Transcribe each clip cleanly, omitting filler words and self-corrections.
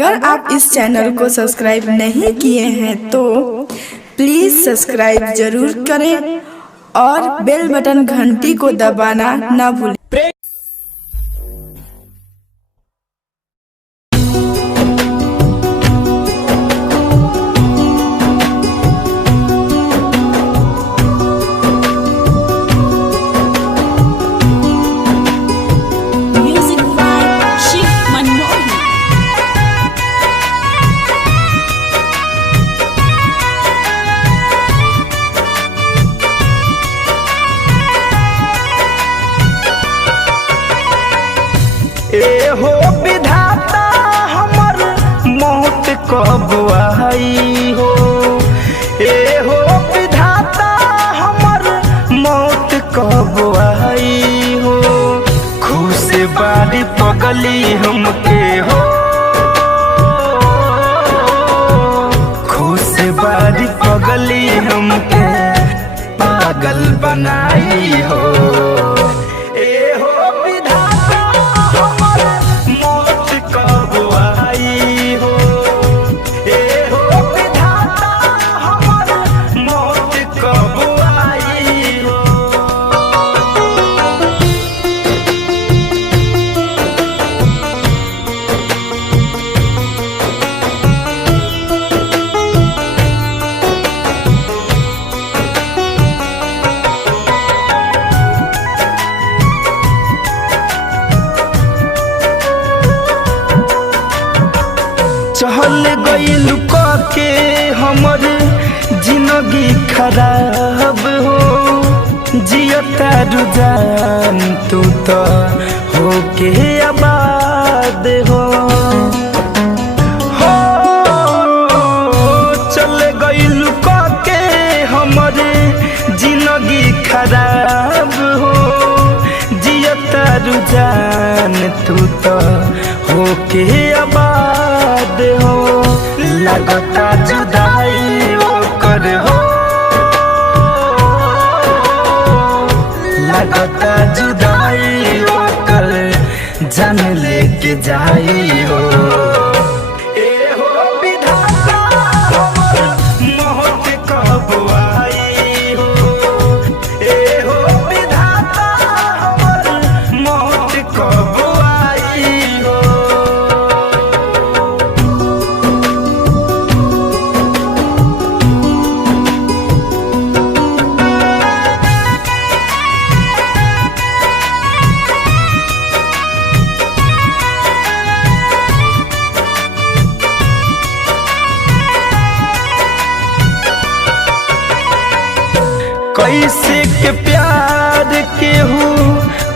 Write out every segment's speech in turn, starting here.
अगर आप इस चैनल को सब्सक्राइब नहीं किए हैं तो प्लीज़ सब्सक्राइब जरूर करें और बेल बटन घंटी को दबाना ना भूलें। ए हो विधाता हमर मौत कब आई हो। ए हो विधाता हमर मौत कब आई हो। खुश बारी पगली हमके हो। खुश बारी पगली हमके पागल बनाई हो। चहल गइल के हमर जिंदगी खराब हो। जियता रुझान तू तो होके आबाद हो। चल गइल के हमर जिंदगी खराब हो। जियता रुझान तू तो होके आबाद हो। लगता जुदाई ओकर हो। लगता जुदाई ओकर जान लेके जाई हो। ए हो विधाता हमर मौत कब आई हो। ए हो विधाता हमर मौत कब आई हो। कैसे के प्यार केहू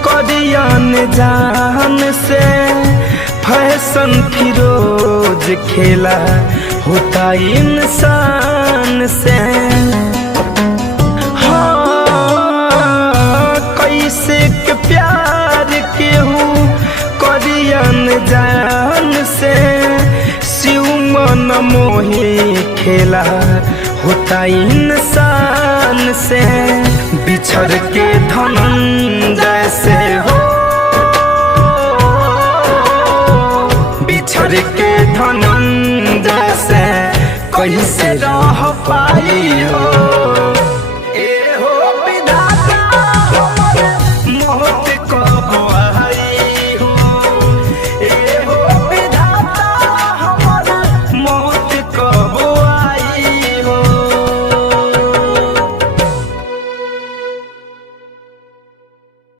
करियन जान से। फैशन फिरोज खेला होता इंसान से। हाँ कैसे के प्यार केहू करियन जान से। शिव मन मोही खेला होता इंसान से। बिछड़ के धनंजय से हो। बिछड़ के धनंजय से कैसे रह पाई हो।